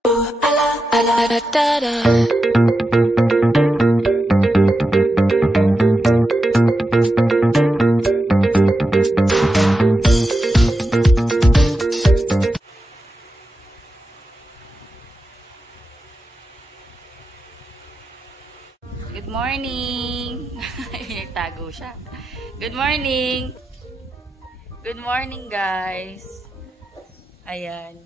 Good morning! Tago siya. Good morning! Good morning, guys! Ayan.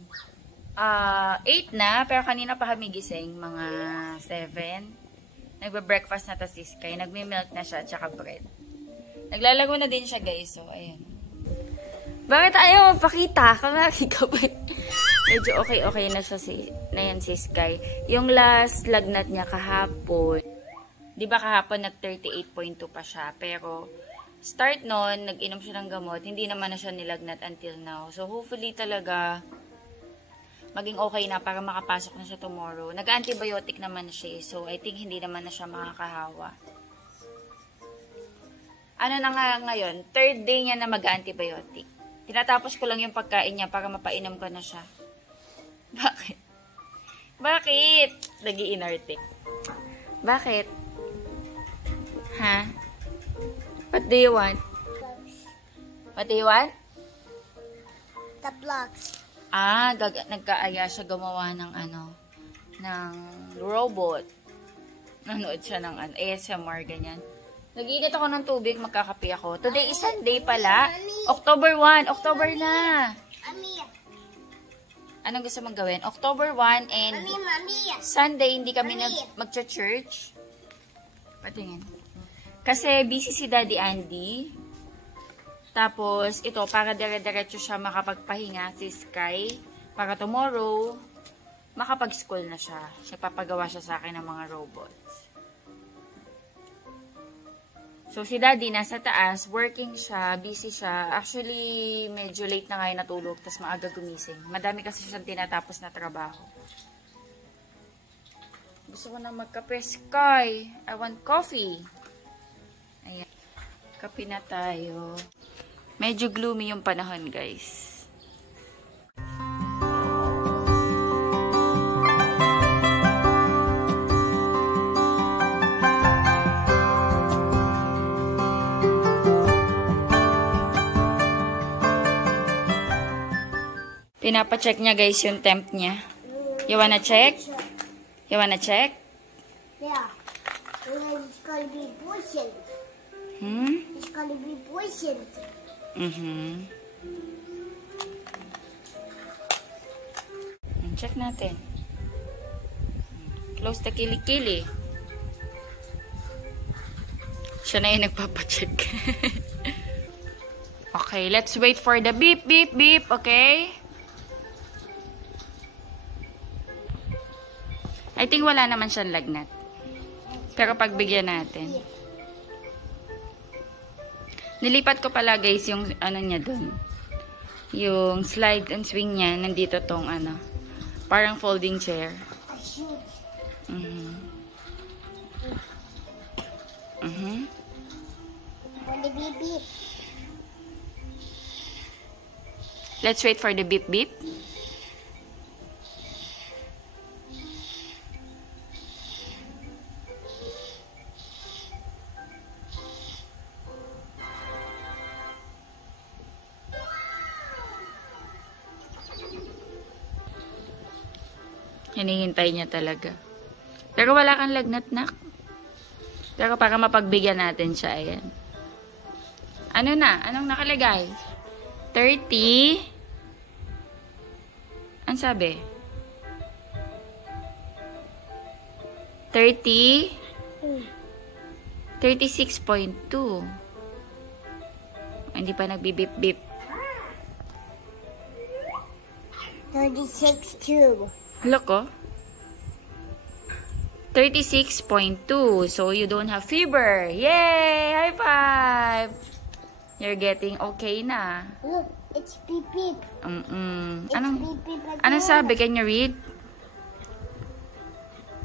8 na, pero kanina pa kami gising, mga 7. Nagbe-breakfast na ta si Sky. Nagme-milk na siya, tsaka bread. Naglalago na din siya, guys. So, ayan. Bakit ayaw magpakita? Kamaki ka ba? Medyo okay na siya na yan si Sky. Yung last lagnat niya kahapon, di ba kahapon nag 38.2 pa siya, pero start nun, nag-inom siya ng gamot, hindi naman na siya nilagnat until now. So, hopefully talaga, maging okay na para makapasok na siya tomorrow. Nag-antibiotic naman siya, so I think hindi naman na siya makakahawa. Ano na nga ngayon? 3rd day niya na mag-antibiotic. Tinatapos ko lang yung pagkain niya para mapainom ko na siya. Bakit? Bakit? Nag-iinartik. Bakit? Ha? What do you want? What do you want? The blocks. Nagkaaya siya gumawa ng ng robot. Nanood siya ng ASMR, ganyan. Nag-iinit ako ng tubig, magkakape ako. Today is Sunday pala. October 1. October na. Anong gusto mong gawin? October 1 and Sunday, hindi kami mag-church. Patingin. Kasi busy si Daddy Andy. Tapos, ito, para dire-diretso siya makapagpahinga si Sky. Para tomorrow, makapag-school na siya. Siya papagawa siya sa akin ng mga robots. So, si Daddy nasa taas, working siya, busy siya. Actually, medyo late na ngayon natulog, tapos maaga gumising. Madami kasi siyang tinatapos na trabaho. Gusto ko na magkape, Sky. I want coffee. Ayan. Kape na tayo. Medyo gloomy yung panahon, guys. Pinapacheck niya, guys, yung temp niya. You wanna check? You wanna check? Yeah. It's gonna be bullshit. It's gonna be bullshit. Check natin. Close the kilikili. Siya na yung nagpapacheck. Okay, let's wait for the beep, beep, beep, okay? I think wala naman siyang lagnat. Pero pagbigyan natin. Nilipat ko pala, guys, yung niya dun. Yung slide and swing niya, nandito tong parang folding chair. Let's wait for the beep beep. Hinihintay niya talaga. Pero wala kang lagnat, nak. Pero para mapagbigyan natin siya, ayan. Ano na? Anong nakalagay? 30? Ang sabi? 30? 36.2. Hindi pa nagbibip-bip. 36.2. Look, oh. 36.2. So, you don't have fever. Yay! High five! You're getting okay na. Look, it's beep beep. Anong sabi? Can you read?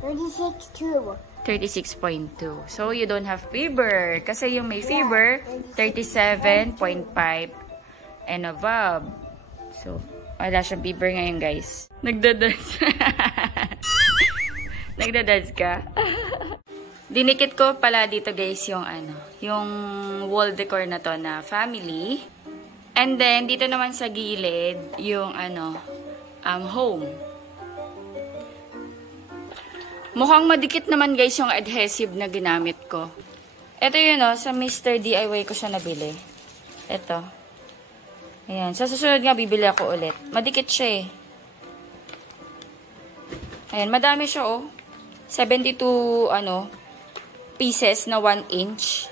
36.2. 36.2. So, you don't have fever. Kasi yung may fever, 37.5 and above. So, wala siyang fever ngayon, guys. Nagdadance. Nagdadance ka? Dinikit ko pala dito guys yung yung wall decor na to na family. And then, dito naman sa gilid, yung home. Mukhang madikit naman guys yung adhesive na ginamit ko. Ito yun sa Mr. DIY ko siya nabili. Ito. Ayan. Sa susunod nga, bibili ako ulit. Madikit siya Ayan, madami siya 72, pieces na 1 inch.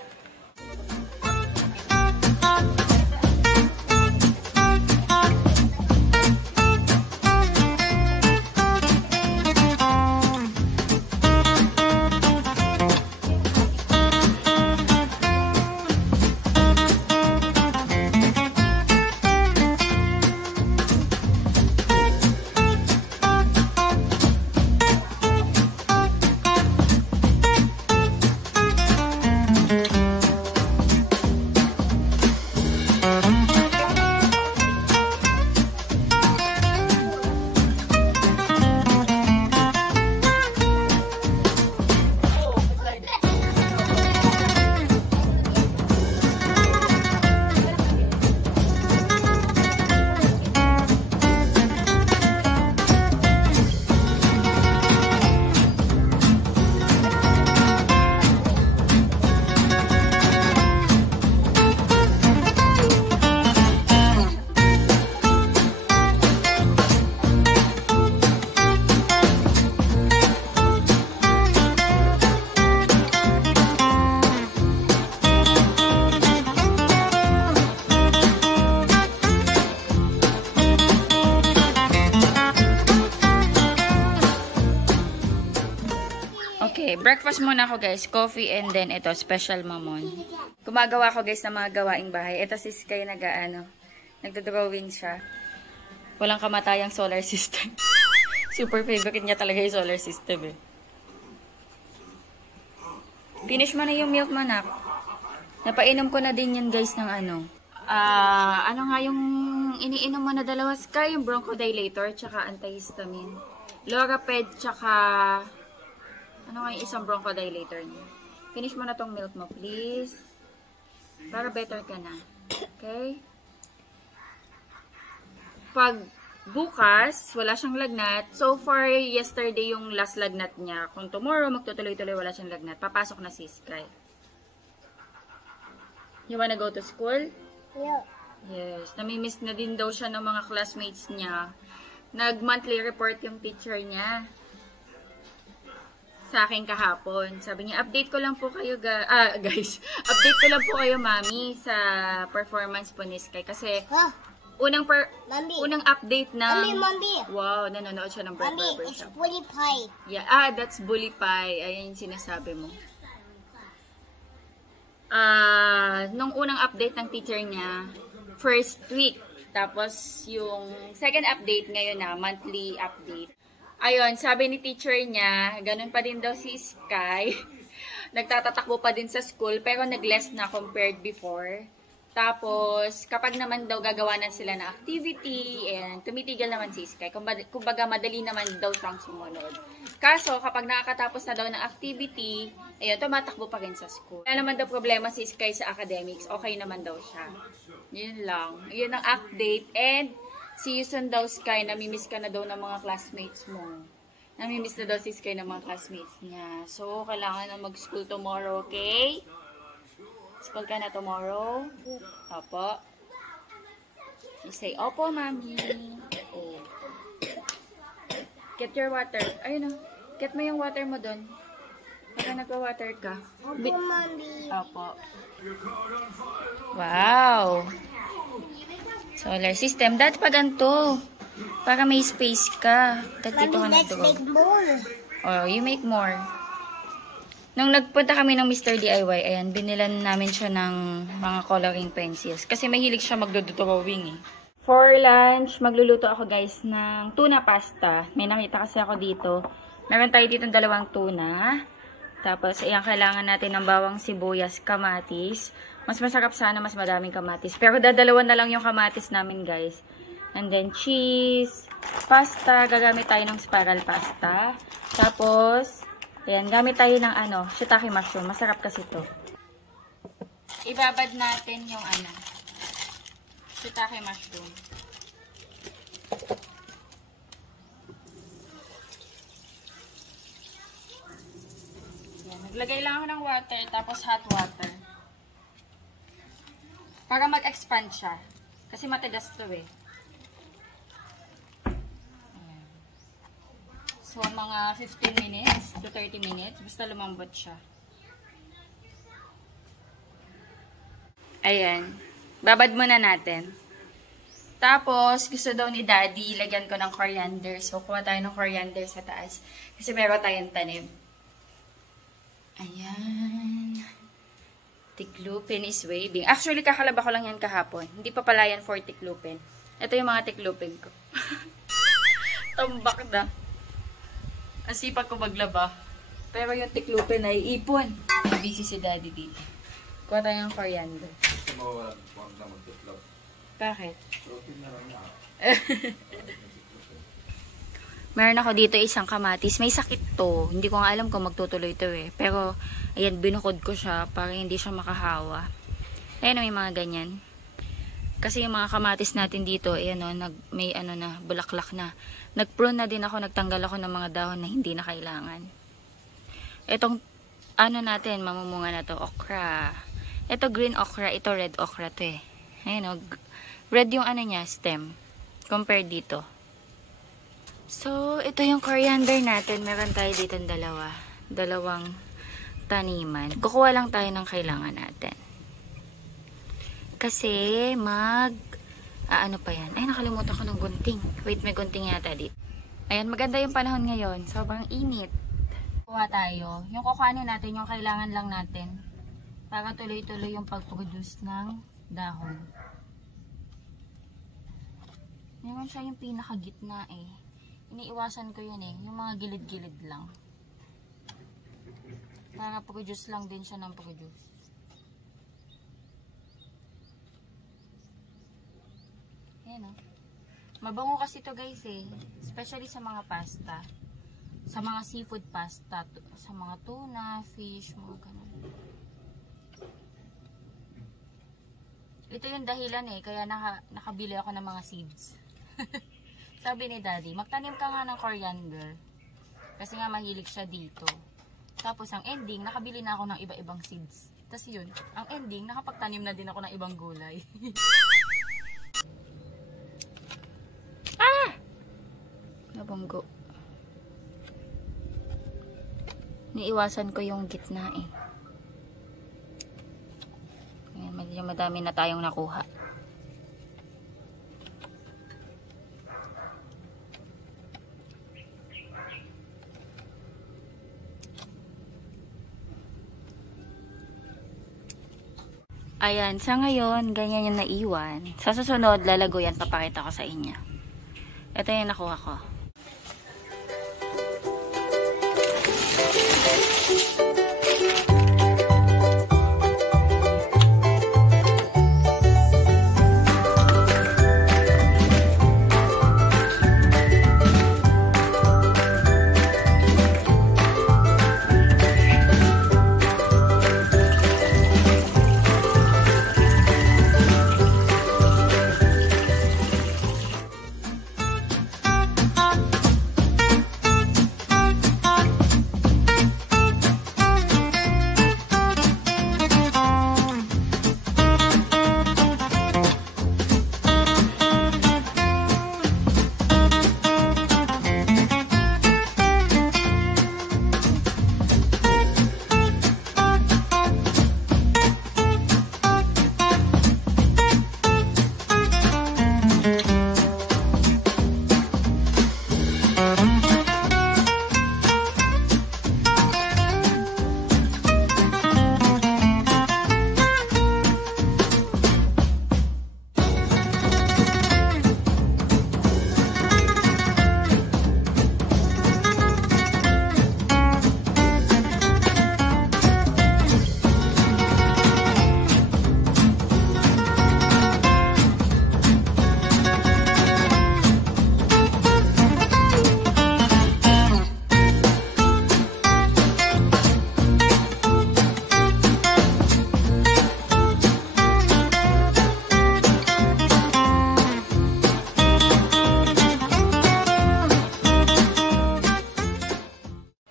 Okay, breakfast muna ako guys. Coffee and then ito, special mamon. Gumagawa ako guys ng mga gawaing bahay. Ito si Sky nagdodrawing siya. Walang kamatayang solar system. Super favorite niya talaga yung solar system Finish mo na yung milk mo, nak. Napainom ko na din yan guys ng ano nga yung iniinom mo na dalawa, Sky? Yung bronchodilator, tsaka antihistamine. Loraped, tsaka ano nga yung isang bronchodilator niya. Finish mo na tong milk mo, please. Para better ka na. Okay? Pag bukas, wala siyang lagnat. So far, yesterday yung last lagnat niya. Kung tomorrow, magtutuloy-tuloy, wala siyang lagnat. Papasok na si Sky. You wanna go to school? Yeah. Yes. Namimiss na din daw siya ng mga classmates niya. Nag-monthly report yung teacher niya sa akin kahapon. Sabi niya, update ko lang po kayo, guys. Update ko lang po kayo, mami, sa performance po ni Sky. Kasi, unang update na... Mami. Wow, nanonood siya ng Brett Mami, Barber it's Shop. bully pie. Yeah, that's bully pie. Ayan yung sinasabi mo. Nung unang update ng teacher niya, first week. Tapos, yung second update ngayon na, monthly update. Ayun, sabi ni teacher niya, ganun pa din daw si Sky. Nagtatatakbo pa din sa school, pero nag-less na compared before. Tapos, kapag naman daw gagawa na sila ng activity, and tumitigil naman si Sky. Kumbaga, madali naman daw siyang sumunod. Kaso, kapag nakakatapos na daw ng activity, ayun, tumatakbo pa rin sa school. Wala naman daw problema si Sky sa academics. Okay naman daw siya. Yun lang. Yun ang update. And, si Yusun daw, Sky, namimiss ka na daw ng mga classmates mo. Namimiss na daw si Sky ng mga classmates niya. So, kailangan na mag-school tomorrow, okay? School ka na tomorrow? Opo. You say, opo, mami. Oh. Get your water. Ayun o. Get mo yung water mo dun. Baka nagwa-water ka. Opo, mami. Opo. Wow. Solar system. Dati pa ganito. Para may space ka. Dati dito ka Let's make more. Oh, you make more. Nung nagpunta kami ng Mr. DIY, ayan, binilan namin siya ng mga coloring pencils. Kasi mahilig siya magdodrawing For lunch, magluluto ako guys ng tuna pasta. May nakita kasi ako dito. Meron tayo dito dalawang tuna. Tapos, ayan, kailangan natin ng bawang sibuyas, kamatis. Mas masarap sana, mas madaming kamatis. Pero dadalawan na lang yung kamatis namin, guys. And then, cheese, pasta. Gagamit tayo ng spiral pasta. Tapos, ayan, gamit tayo ng shiitake mushroom. Masarap kasi to. Ibabad natin yung shiitake mushroom. Ayan, naglagay lang ako ng water, tapos hot water. Para mag-expand siya. Kasi matigas to eh. So, mga 15 minutes to 30 minutes. Basta lumambot siya. Ayan. Babad muna natin. Tapos, gusto daw ni Daddy, lagyan ko ng coriander. So, kuha tayo ng coriander sa taas. Kasi meron tayong tanim. Ayan. Tiklupin is waving. Actually, kakalaba ko lang yan kahapon. Hindi pa pala yan for tiklupin. Ito yung mga tiklupin ko. Tambak na. Ang sipag ko maglaba. Pero yung tiklupin ay ipon. Busy si Daddy dito. Kuha tayo ng coriander. Bakit? Meron ako dito isang kamatis. May sakit to. Hindi ko nga alam kung magtutuloy to eh. Pero, ayan, binukod ko siya para hindi siya makahawa. Ayan, may mga ganyan. Kasi yung mga kamatis natin dito, ayan o, may bulaklak na. Nag-prune na din ako, nagtanggal ako ng mga dahon na hindi na kailangan. Itong, natin, mamumunga na to, okra. Ito green okra, ito red okra to eh. Ayan o, red yung niya, stem. Compare dito. So, ito yung coriander natin. Meron tayo dito dalawang taniman. Kukuha lang tayo ng kailangan natin. Kasi, ano pa yan? Ay, nakalimutan ko ng gunting. Wait, may gunting yata dito. Ayan, maganda yung panahon ngayon. Sobrang init. Kuha tayo. Yung kukuhanin natin, yung kailangan lang natin. Para tuloy-tuloy yung pag-produce ng dahon. Ngayon siya yung pinakagitna eh. Iniiwasan ko yun eh. Yung mga gilid-gilid lang. Para produce lang din siya ng produce. Ayan o. Mabango kasi to guys eh. Especially sa mga pasta. Sa mga seafood pasta. Sa mga tuna, fish, mga ganun. Ito yung dahilan eh. Kaya nakabili ako ng mga seeds. Sabi ni Daddy, magtanim ka nga ng coriander. Kasi nga mahilig siya dito. Tapos ang ending, nakabili na ako ng iba-ibang seeds. Tapos yun, ang ending, nakapagtanim na din ako ng ibang gulay. Nabanggo. Niiwasan ko yung gitna eh. Ayan, medyo madami na tayong nakuha. Ayan, sa ngayon, ganyan yung naiwan. Sa susunod, lalago yan, papakita ko sa inyo. Ito yung nakuha ko.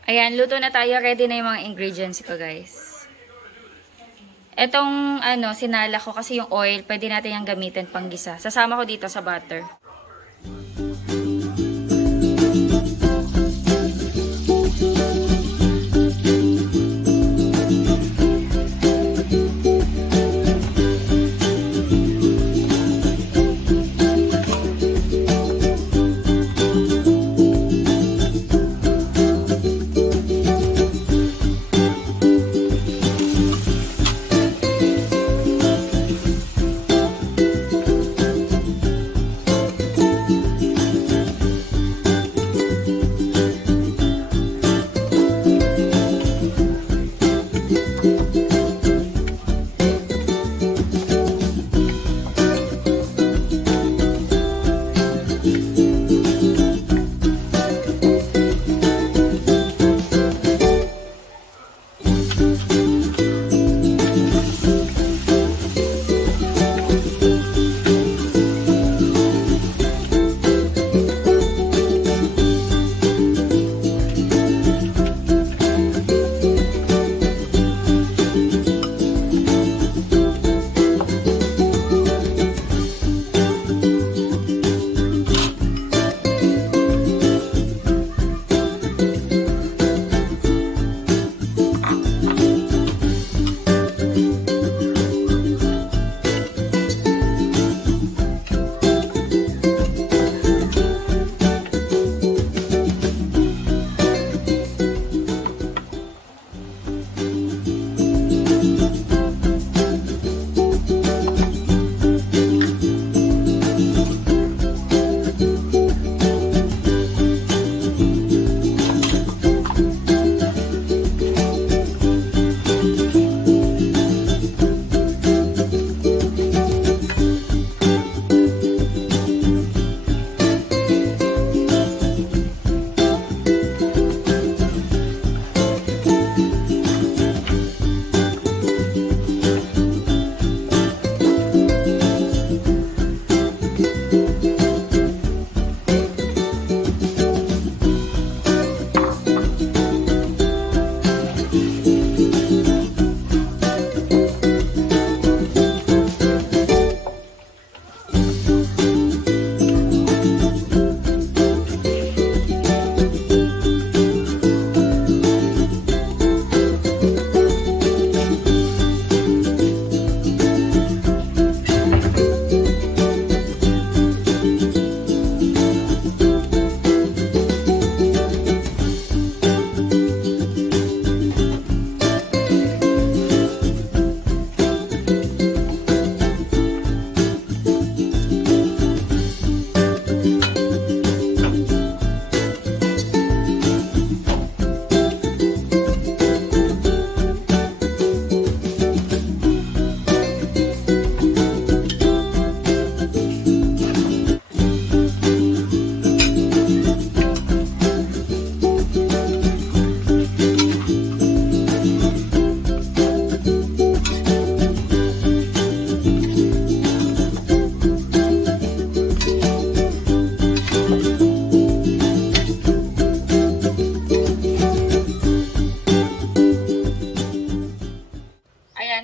Ayan, luto na tayo. Ready na yung mga ingredients ko, guys. Etong, sinala ko kasi yung oil, pwede natin yung gamitin pang gisa. Sasama ko dito sa butter.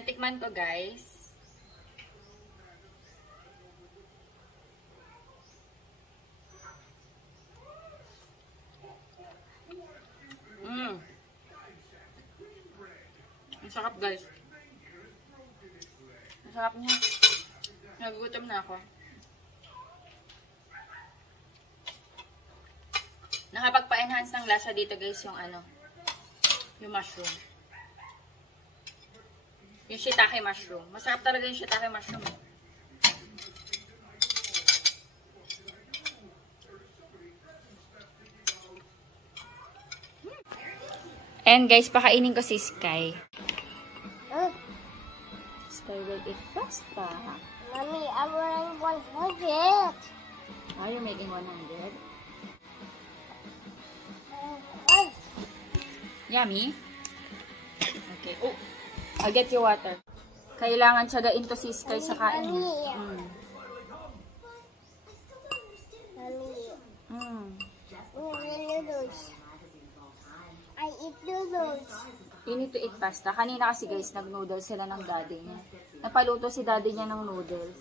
Tikman ko, guys. Ang sarap, guys. Ang sarap niya. Nagugutom na ako. Nakapagpa-enhance ng lasa dito, guys, yung mushroom. Yung shiitake mushroom. Masarap talaga yung shiitake mushroom. And guys, pakainin ko si Sky. Sky will eat pasta. Mommy, I'm wearing 100. Ah, you're making 100? Yummy? Okay. Oh, I'll get you water. Kailangan tsagain to si Sky sa kain. Mommy. Mm. Noodles. I noodles. You need to eat pasta. Kanina kasi guys, nag-noodles sila ng daddy niya. Napaluto si daddy niya ng noodles.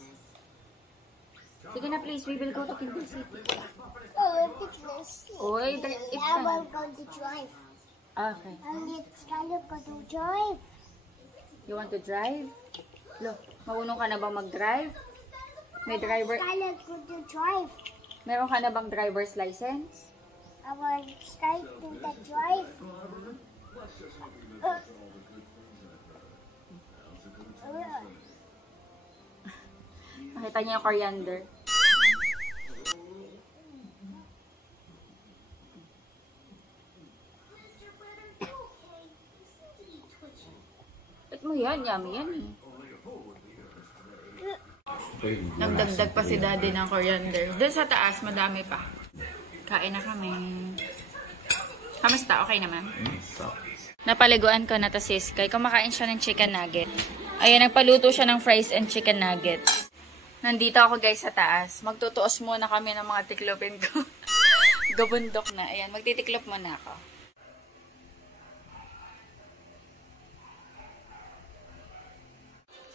Sige na please, we will go to Quezon City. Oh, fitness. Oy, eat I ka. will go to drive. Okay. And it's kind of go to drive. You want to drive? Look, marunong ka na bang mag-drive? May driver... Kind of go to drive. Meron ka na bang driver's license? I will start to the drive. Nakita niya yung coriander. Ba't mo yan? Yummy yan eh. Nagdagdag pa si daddy ng coriander. Doon sa taas, madami pa. Kain na kami. Kamusta? Okay naman? Napaliguan ko na to si Sky. Kumakain siya ng chicken nugget. Ayan, nagpaluto siya ng fries and chicken nuggets. Nandito ako guys sa taas. Magtutuos muna kami ng mga tiklopin ko. Gabundok na. Ayan, magtitiklop muna ako.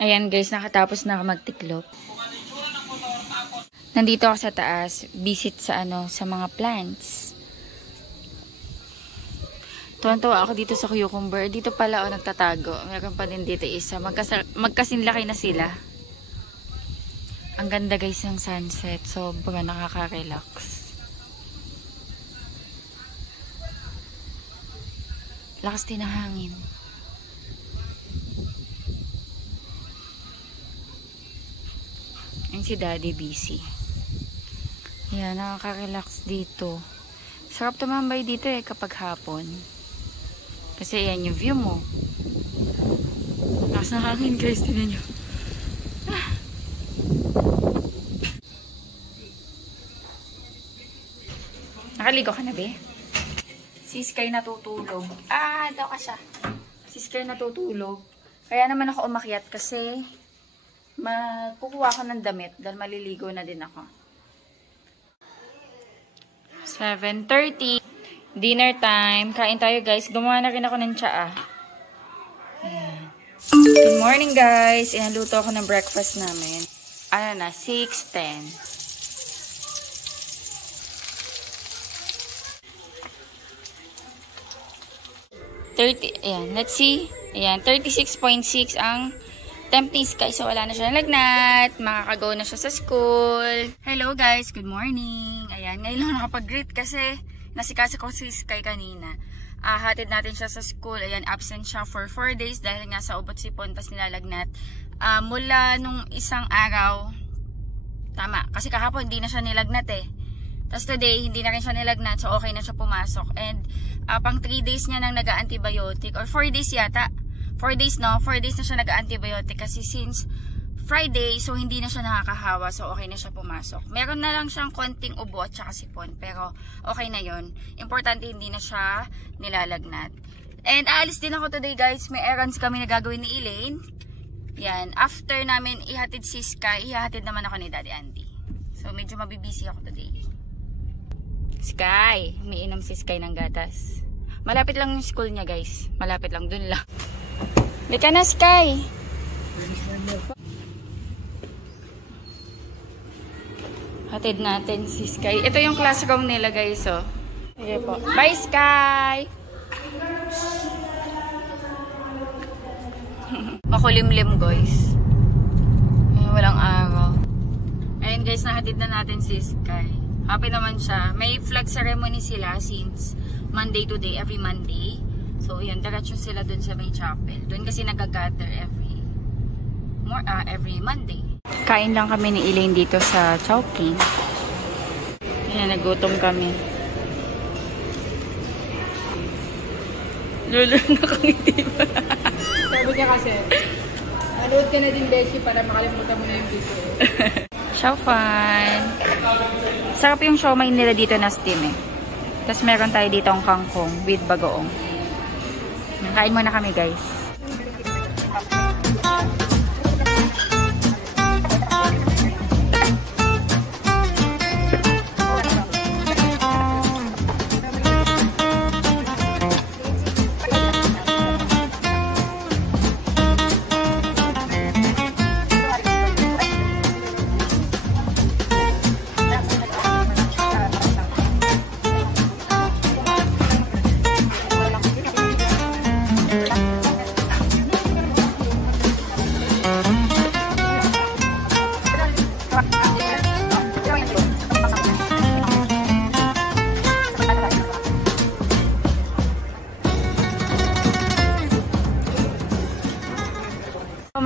Ayan guys, nakatapos na ako magtiklop. Nandito ako sa taas, visit sa sa mga plants. Tuwan-tuwa ako dito sa cucumber. Dito pala ako nagtatago. Meron pa din dito isa. Magkasinlaki na sila. Ang ganda guys ng sunset. Sobrang nakaka-relax. Lakas din ang hangin. Yan si Daddy busy. Yan, nakaka-relax dito. Sarap tumambay dito kapag hapon. Kasi yan yung view mo. Lakas ng hangin guys, tinan nyo. Nakaligo ka na, be? Si Sky natutulog. Daw ka siya. Si Sky natutulog. Kaya naman ako umakyat kasi kukuha ko ng damit dahil maliligo na din ako. 7:30. Dinner time. Kain tayo guys. Gumawa na rin ako ng tsaa. Ayan. Good morning guys. Inaluto ako ng breakfast namin. 6:10. 30, ayan, let's see. Ayan, 36.6 ang temp ni Sky. So, wala na siya lagnat. Makaka-go na siya sa school. Hello guys, good morning. Ayan, ngayon lang nakapag-greet kasi nasikasa ko si Sky kanina. Hatid natin siya sa school. Ayan, absent siya for 4 days dahil nga sa ubot sipon tas nilalagnat. Mula nung isang araw, tama, kasi kahapon hindi na siya nilagnat eh. Tapos today, hindi na rin siya nilagnat, so okay na siya pumasok. And pang 3 days niya nang nag-antibiotic, or 4 days yata. 4 days no, 4 days na siya nag-antibiotic kasi since Friday, so hindi na siya nakakahawa, so okay na siya pumasok. Meron na lang siyang konting ubo at saka sipon, pero okay na yon. Importante hindi na siya nilalagnat. And aalis din ako today guys, may errands kami na gagawin ni Elaine. Yan, after namin ihatid si Sky, ihatid naman ako ni Daddy Andy. So medyo mabibisi ako today. Sky, umiinom si Sky ng gatas. Malapit lang yung school niya guys. Malapit lang, dun lang. Lika na Sky. Hatid natin si Sky. Ito yung classroom nila guys oh. Okay po. Bye Sky. Makulimlim guys. Walang araw. Ayun guys, nahatid na natin si Sky. Happy naman siya. May flag ceremony sila since Monday to day, every Monday. So, yun, diretso sila dun sa may chapel. Dun kasi nag-gather every Monday. Kain lang kami ni Elaine dito sa Chowking. Ayan, nagutom kami. Lolo, nakangiti pa. Sabi niya kasi, manood ka na din, Beshi, para makalimutan mo na yung video. Chow fun! Sarap yung siomai nila dito na steam eh. Tapos meron tayo dito ang kangkong with bagoong. Kain muna kami guys.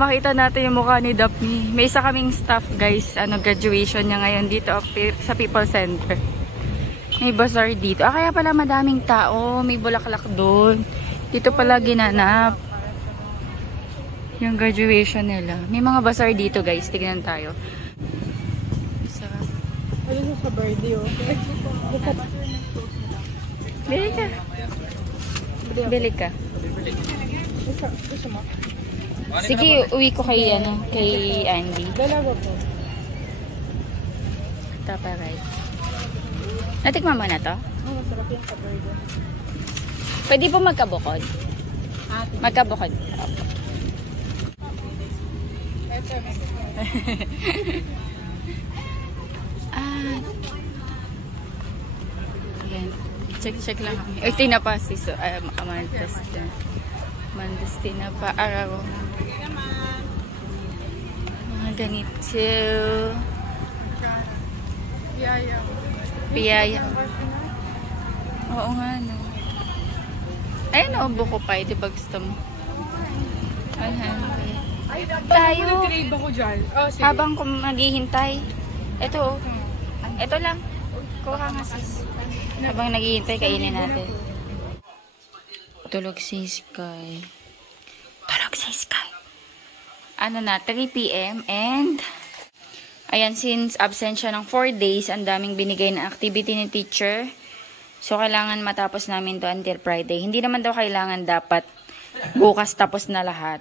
makita natin yung mukha ni Daphne. May isa kaming staff, guys. Graduation niya ngayon dito sa People Center. May bazaar dito. Kaya pala madaming tao. May bulaklak doon. Dito pala ginanap yung graduation nila. May mga bazaar dito, guys. Tignan tayo. Sarap. Ano sa birthday, oh? Bili ka. Bili ka. Gusto mo? Sige, uwi ko kay Andy. Dalawa po. Tapa right. Natikman mo na to? Oh, masarap yung sa birthday. Pwede po magkabukod? Magkabukod. Ayan. Check lang kami. Ay, tinapa si Amandas tinapa. Araw. Mga ganito. Piyaya. Oo nga, no. Ayun, no, buko pa. Di ba gusto mo? 100. Tayo. Nag-crave ako dyan. Oh, sige. Habang naghihintay. Ito, oh. Ito lang. Kuha nga, sis. Habang naghihintay, kainin natin. Tulog si Sky. Tulog si Sky. Ano na, 3 p.m. and ayan, since absent siya ng 4 days, ang daming binigay na activity ni teacher. So, kailangan matapos namin to until Friday. Hindi naman daw kailangan, dapat bukas tapos na lahat.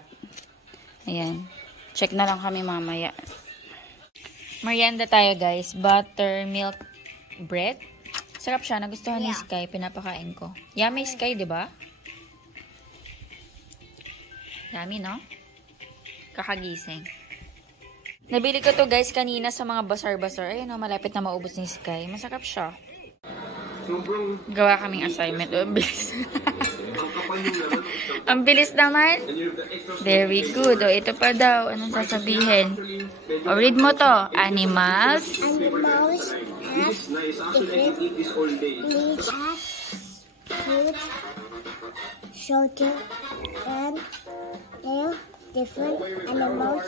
Ayan. Check na lang kami mamaya. Merienda tayo, guys. Buttermilk bread. Sarap siya. Nagustuhan ni Sky. Pinapakain ko. Yummy, Sky, di ba? Yummy, no? Kakagising. Nabili ko to, guys, kanina sa mga bazar-bazar. Ayun, no, malapit na maubos ni Sky. Masarap siya. Gawa kaming assignment. Oh, ang bilis. Ang bilis naman. Very good. O, ito pa daw. Anong sasabihin? O, read mo to. Animals. Animals have different needs as food, shelter, and they're different animals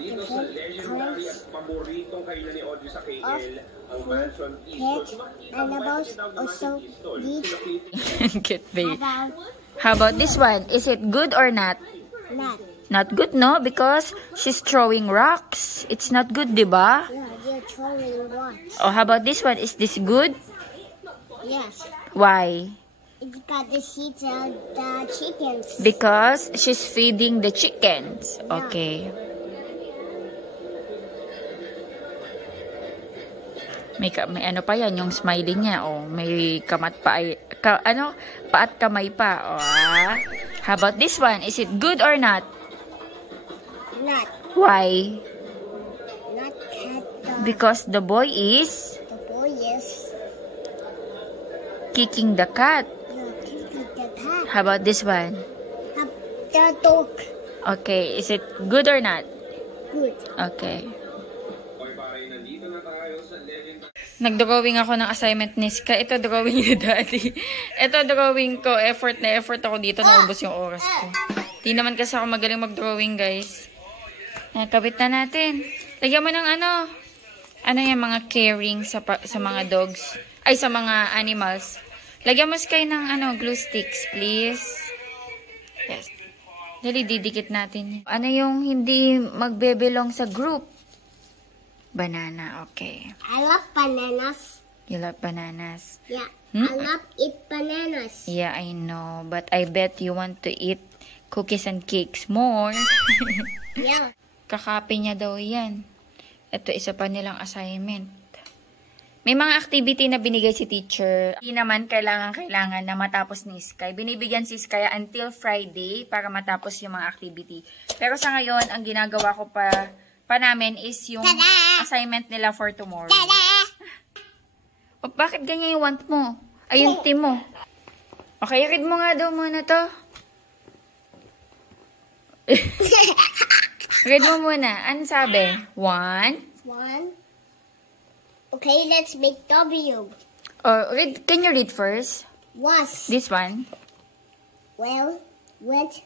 eat different kinds of food. Pet animals also need Get babe. How about this one? Is it good or not? not. Not good, no? Because she's throwing rocks. It's not good, diba? Yeah, they're throwing rocks. Oh, how about this one? Is this good? Yes, Why? it's got the seeds and the chickens. Because she's feeding the chickens. Okay. May ano pa yan, yung smiley niya. Oh, may kamat pa ay, paat kamay pa. Oh, ah. How about this one? Is it good or not? Not. Why? Not cat. Because the boy is The boy is kicking the cat. kicking the cat. How about this one? The dog. Okay, is it good or not? Good. Okay. Nag-drawing ako ng assignment ni Ska. Ito drawing ni Daddy. Ito drawing ko. Effort ako dito. Naubos yung oras ko. Di naman kasi ako magaling mag-drawing, guys. Nakabit na natin. Lagyan mo ng ano. Ano yan, mga caring sa mga dogs. Ay, sa mga animals. Lagyan mo, Sky, ng glue sticks, please. Yes. Dali, didikit natin. Ano yung hindi magbebelong sa group? Banana, okay. I love bananas. You love bananas. Yeah. Hmm? I love eat bananas. Yeah, I know. But I bet you want to eat cookies and cakes more. Yeah. Kakape niya daw yan. Ito, isa pa nilang assignment. May mga activity na binigay si teacher. Hindi naman kailangan na matapos ni Sky. Binibigyan si Sky until Friday para matapos yung mga activity. Pero sa ngayon, ang ginagawa ko pa namin is yung assignment nila for tomorrow. O, bakit ganyan yung want mo? Ay, yung team mo. Okay, read mo nga daw muna to. Read mo muna. Ano sabi? 1. Okay, let's make W. Can you read first? Was. This one. Well, went,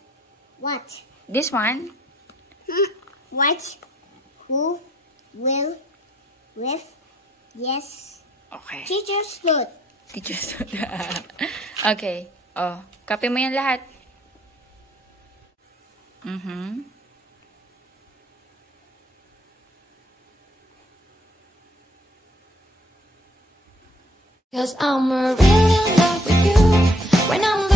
what? This one. What? Who? Will? With? Yes. Okay. Teacher's foot. Teachers. Okay. Oh, copy mo yan lahat. Cause I'm really in love with you when I'm